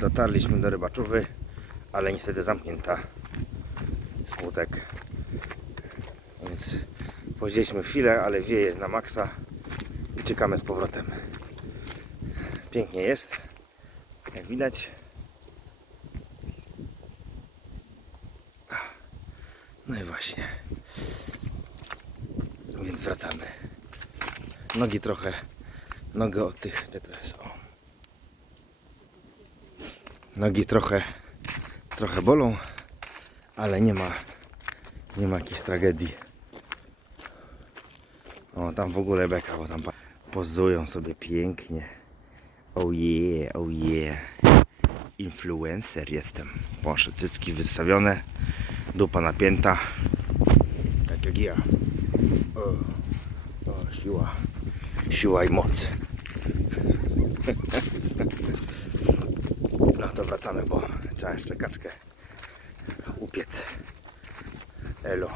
Dotarliśmy do Rybaczówy, ale niestety zamknięta. Smutek. Więc powiedzieliśmy chwilę, ale wieje na maksa i czekamy z powrotem. Pięknie jest, jak widać. No i właśnie. Więc wracamy. Nogi trochę, nogę od tych, gdzie to jest, o. Nogi trochę, trochę bolą, ale nie ma, nie ma jakiejś tragedii. O, tam w ogóle beka, bo tam pozują sobie pięknie. Oh yeah, oh yeah. Influencer jestem. Proszę, cycki wystawione, dupa napięta. Tak jak ja. O, o siła, siła i moc. Wracamy, bo trzeba jeszcze kaczkę upiec. Elo.